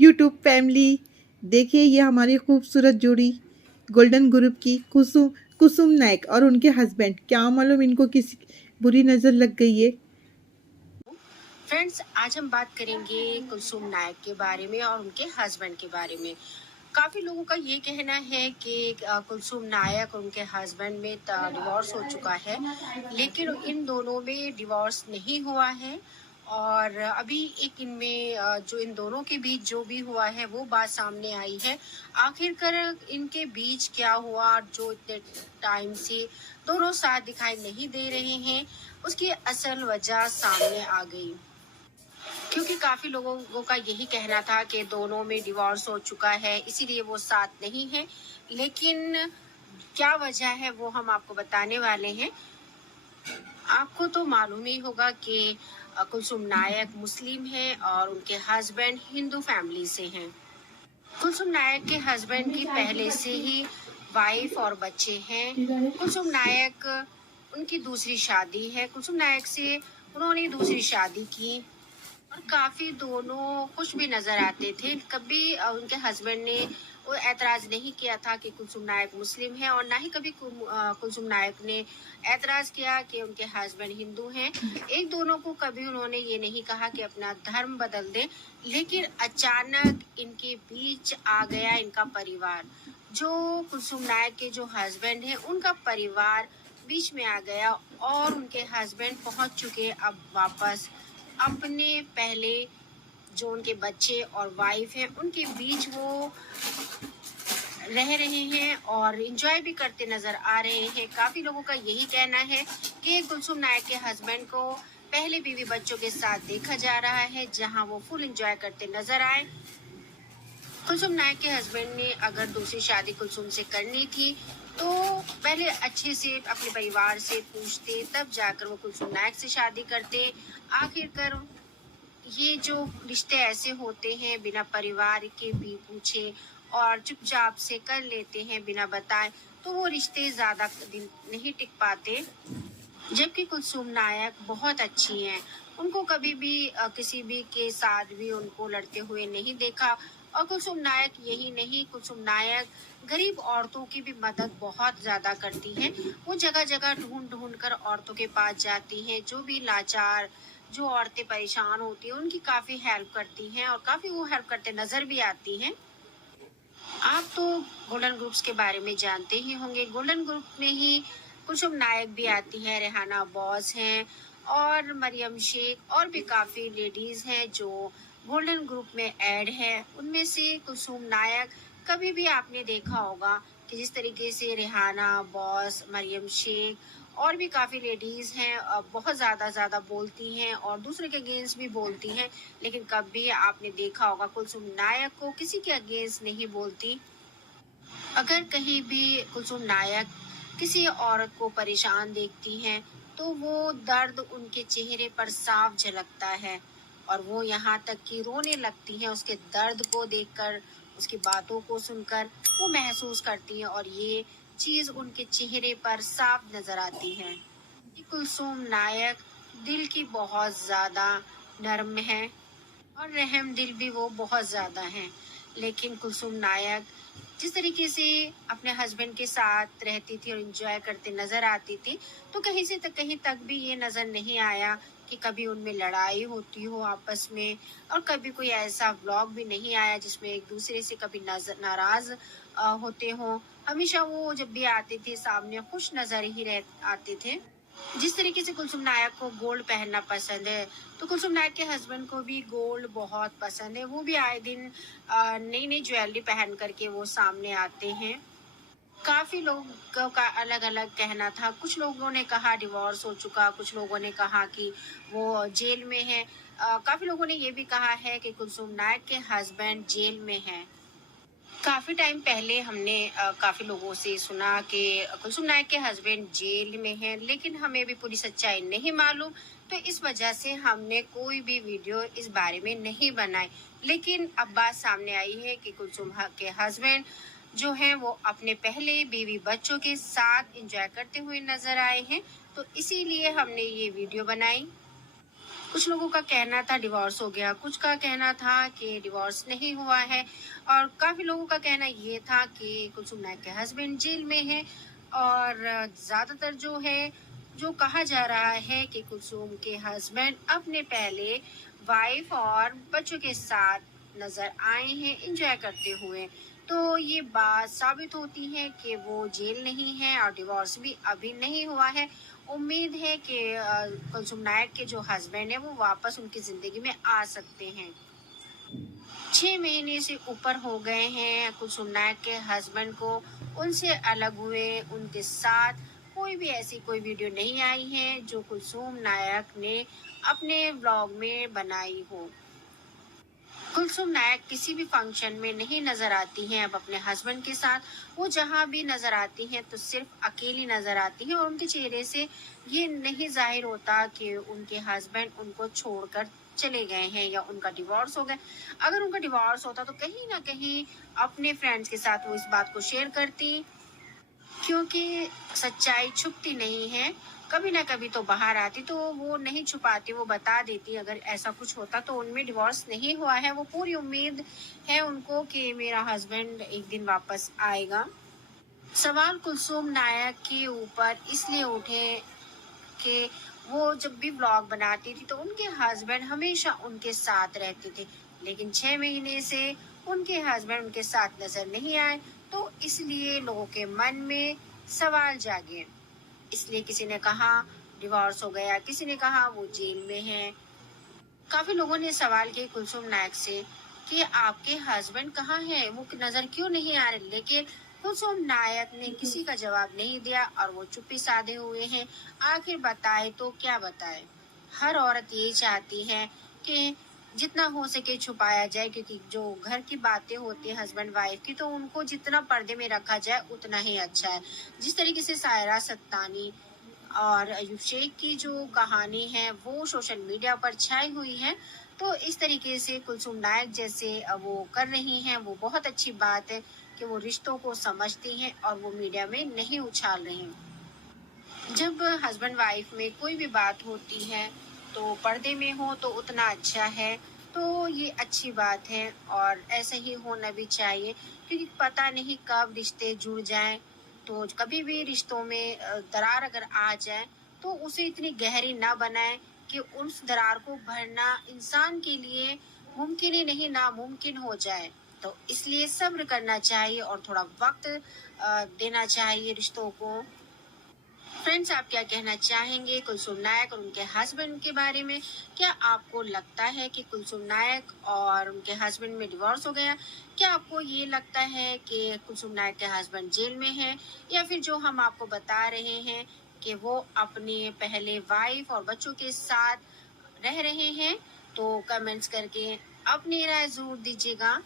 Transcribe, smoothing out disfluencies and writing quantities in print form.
YouTube family. देखिए ये हमारी खूबसूरत जोड़ी गोल्डन ग्रुप की कुसुम कुसुम नायक और उनके हस्बैंड। क्या मालूम इनको किसी बुरी नज़र लग गई है। फ्रेंड्स, आज हम बात करेंगे कुलसुम नायक के बारे में और उनके हस्बैंड के बारे में। काफ़ी लोगों का ये कहना है कि कुलसुम नायक और उनके हस्बैंड में डिवोर्स हो चुका है, लेकिन इन दोनों में डिवोर्स नहीं हुआ है। और अभी एक इनमें जो इन दोनों के बीच जो भी हुआ है वो बात सामने आई है। आखिरकार इनके बीच क्या हुआ, जो इतने टाइम से दोनों साथ दिखाई नहीं दे रहे हैं, उसकी असल वजह सामने आ गई। क्योंकि काफी लोगों का यही कहना था कि दोनों में डिवोर्स हो चुका है, इसीलिए वो साथ नहीं है। लेकिन क्या वजह है वो हम आपको बताने वाले हैं। आपको तो मालूम ही होगा कि कुलसुम नायक मुस्लिम है और उनके हस्बैंड हिंदू फैमिली से हैं। कुलसुम नायक के हस्बैंड की पहले से ही वाइफ और बच्चे हैं। कुलसुम नायक उनकी दूसरी शादी है। कुलसुम नायक से उन्होंने दूसरी शादी की और काफी दोनों खुश भी नजर आते थे। कभी उनके हस्बैंड ने वो ऐतराज नहीं किया था कि कुलसुम नायक मुस्लिम है, और ना ही कभी कुलसुम नायक ने ऐतराज किया कि उनके हस्बैंड हिंदू हैं। एक दोनों को कभी उन्होंने ये नहीं कहा कि अपना धर्म बदल दें। लेकिन अचानक इनके बीच आ गया इनका परिवार। जो कुलसुम नायक के जो हस्बैंड है उनका परिवार बीच में आ गया और उनके हस्बैंड पहुंच चुके अब वापस अपने पहले जो उनके बच्चे और वाइफ हैं उनके बीच वो रह रहे हैं और एंजॉय भी करते नजर आ रहे हैं। काफी लोगों का यही कहना है कि कुलसुम नायक के हस्बैंड को पहले बीवी बच्चों के साथ देखा जा रहा है, जहां वो फुल एंजॉय करते नजर आए। कुलसुम नायक के हस्बैंड ने अगर दूसरी शादी कुलसुम से करनी थी तो पहले अच्छे से अपने परिवार से पूछते, तब जाकर वो कुलसुम नायक से शादी करते। आखिरकार ये जो रिश्ते ऐसे होते हैं बिना परिवार के भी पूछे और चुपचाप से कर लेते हैं बिना बताए, तो वो रिश्ते ज्यादा दिन नहीं टिक पाते। जबकि कुलसुम नायक बहुत अच्छी हैं। उनको कभी भी किसी भी के साथ भी उनको लड़ते हुए नहीं देखा। और कुलसुम नायक यही नहीं, कुलसुम नायक गरीब औरतों की भी मदद बहुत ज्यादा करती हैं। वो जगह जगह ढूंढ ढूंढ कर औरतों के पास जाती हैं, जो भी लाचार जो औरतें परेशान होती हैं उनकी काफी हेल्प करती हैं और काफी वो हेल्प करते नजर भी आती हैं। आप तो गोल्डन ग्रुप्स के बारे में जानते ही होंगे। गोल्डन ग्रुप में ही कुलसुम नायक भी आती है, रेहाना बॉस हैं और मरियम शेख और भी काफी लेडीज हैं जो गोल्डन ग्रुप में ऐड है। उनमें से कुलसुम नायक कभी भी आपने देखा होगा कि जिस तरीके से रेहाना बॉस, मरियम शेख और भी काफी लेडीज हैं बहुत ज्यादा बोलती हैं और दूसरे के अगेंस्ट भी बोलती हैं। लेकिन कभी आपने देखा होगा कुलसुम नायक को किसी के अगेंस्ट नहीं बोलती। अगर कहीं भी कुलसुम नायक किसी औरत को परेशान देखती हैं तो वो दर्द उनके चेहरे पर साफ झलकता है और वो यहाँ तक कि रोने लगती हैं उसके दर्द को देखकर, उसकी बातों को सुनकर वो महसूस करती हैं और ये चीज उनके चेहरे पर साफ नजर आती है। कुलसुम नायक दिल की बहुत ज्यादा नर्म है और रहम दिल भी वो बहुत ज्यादा हैं। लेकिन कुलसुम नायक जिस तरीके से अपने हस्बैंड के साथ रहती थी और एंजॉय करते नजर आती थी, तो कहीं तक भी ये नजर नहीं आया कि कभी उनमें लड़ाई होती हो आपस में। और कभी कोई ऐसा व्लॉग भी नहीं आया जिसमें एक दूसरे से कभी नाराज होते हों। हमेशा वो जब भी आते थे सामने खुश नजर ही रह आते थे। जिस तरीके से कुलसुम नायक को गोल्ड पहनना पसंद है, तो कुलसुम नायक के हस्बैंड को भी गोल्ड बहुत पसंद है। वो भी आए दिन नई नई ज्वेलरी पहन करके वो सामने आते हैं। काफी लोगों का अलग अलग कहना था। कुछ लोगों ने कहा डिवोर्स हो चुका, कुछ लोगों ने कहा कि वो जेल में है। काफी लोगों ने ये भी कहा है कि कुलसुम नायक के हस्बैंड जेल में हैं। काफी टाइम पहले हमने काफी लोगों से सुना कि कुलसुम नायक के हस्बैंड जेल में हैं, लेकिन हमें भी पूरी सच्चाई नहीं मालूम। तो इस वजह से हमने कोई भी वीडियो इस बारे में नहीं बनाई। लेकिन अब बात सामने आई है कि कुलसुम के हस्बैंड जो हैं वो अपने पहले बीवी बच्चों के साथ एंजॉय करते हुए नजर आए हैं, तो इसीलिए हमने ये वीडियो बनाई। कुछ लोगों का कहना था डिवोर्स हो गया, कुछ का कहना था कि डिवोर्स नहीं हुआ है और काफ़ी लोगों का कहना ये था कि कुलसुम नायक के हस्बैंड जेल में हैं और ज़्यादातर जो है, जो कहा जा रहा है कि कुलसुम के हस्बैंड अपने पहले वाइफ और बच्चों के साथ नज़र आए हैं एंजॉय करते हुए। तो ये बात साबित होती है कि वो जेल नहीं है और डिवोर्स भी अभी नहीं हुआ है। उम्मीद है कि कुलसुम नायक के जो हस्बैंड है वो वापस उनकी ज़िंदगी में आ सकते हैं। 6 महीने से ऊपर हो गए हैं कुलसुम नायक के हस्बैंड को उनसे अलग हुए, उनके साथ कोई भी ऐसी कोई वीडियो नहीं आई है जो कुलसुम नायक ने अपने व्लॉग में बनाई हो। कुलसुम नायक किसी भी फंक्शन में नहीं नजर आती हैं अब अपने हस्बैंड के साथ। वो जहां भी नजर आती हैं तो सिर्फ अकेली नजर आती हैं और उनके चेहरे से ये नहीं जाहिर होता कि उनके हस्बैंड उनको छोड़कर चले गए हैं या उनका डिवोर्स हो गया। अगर उनका डिवोर्स होता तो कहीं ना कहीं अपने फ्रेंड्स के साथ वो इस बात को शेयर करती, क्योंकि सच्चाई छुपती नहीं है, कभी ना कभी तो बाहर आती, तो वो नहीं छुपाती, वो बता देती। अगर ऐसा कुछ होता तो उनमें डिवोर्स नहीं हुआ है, वो पूरी उम्मीद है उनको कि मेरा हस्बैंड एक दिन वापस आएगा। सवाल कुलसुम नायक के ऊपर इसलिए उठे कि वो जब भी व्लॉग बनाती थी तो उनके हस्बैंड हमेशा उनके साथ रहते थे, लेकिन 6 महीने से उनके हस्बैंड उनके साथ नजर नहीं आए। तो इसलिए लोगों के मन में सवाल जागे। इसलिए किसी ने कहा डिवोर्स हो गया, किसी ने कहा वो जेल में है। काफी लोगों ने सवाल किए कुलसुम नायक से कि आपके हस्बैंड कहाँ हैं, वो नजर क्यों नहीं आ रहे, लेकिन कुलसुम नायक ने किसी का जवाब नहीं दिया और वो चुप्पी साधे हुए हैं। आखिर बताए तो क्या बताए। हर औरत यही चाहती है कि जितना हो सके छुपाया जाए, क्योंकि जो घर की बातें होती है हस्बैंड वाइफ की तो उनको जितना पर्दे में रखा जाए उतना ही अच्छा है। जिस तरीके से सायरा सत्तानी और अयूब शेख की जो कहानी है वो सोशल मीडिया पर छाई हुई है, तो इस तरीके से कुलसुम नायक जैसे वो कर रही हैं, वो बहुत अच्छी बात है कि वो रिश्तों को समझती हैं और वो मीडिया में नहीं उछाल रही हैं। जब हस्बैंड वाइफ में कोई भी बात होती है तो पर्दे में हो तो उतना अच्छा है। तो ये अच्छी बात है और ऐसे ही होना भी चाहिए, क्योंकि पता नहीं कब रिश्ते जुड़ जाएं। तो कभी भी रिश्तों में दरार अगर आ जाए तो उसे इतनी गहरी ना बनाए कि उस दरार को भरना इंसान के लिए मुमकिन ही नहीं नामुमकिन हो जाए। तो इसलिए सब्र करना चाहिए और थोड़ा वक्त देना चाहिए रिश्तों को। फ्रेंड्स, आप क्या कहना चाहेंगे कुलसुम नायक और उनके हस्बैंड के बारे में? क्या आपको लगता है कि कुलसुम नायक और उनके हस्बैंड में डिवोर्स हो गया? क्या आपको ये लगता है कि कुलसुम नायक के हस्बैंड जेल में हैं, या फिर जो हम आपको बता रहे हैं कि वो अपने पहले वाइफ और बच्चों के साथ रह रहे हैं? तो कमेंट्स करके अपनी राय जरूर दीजिएगा।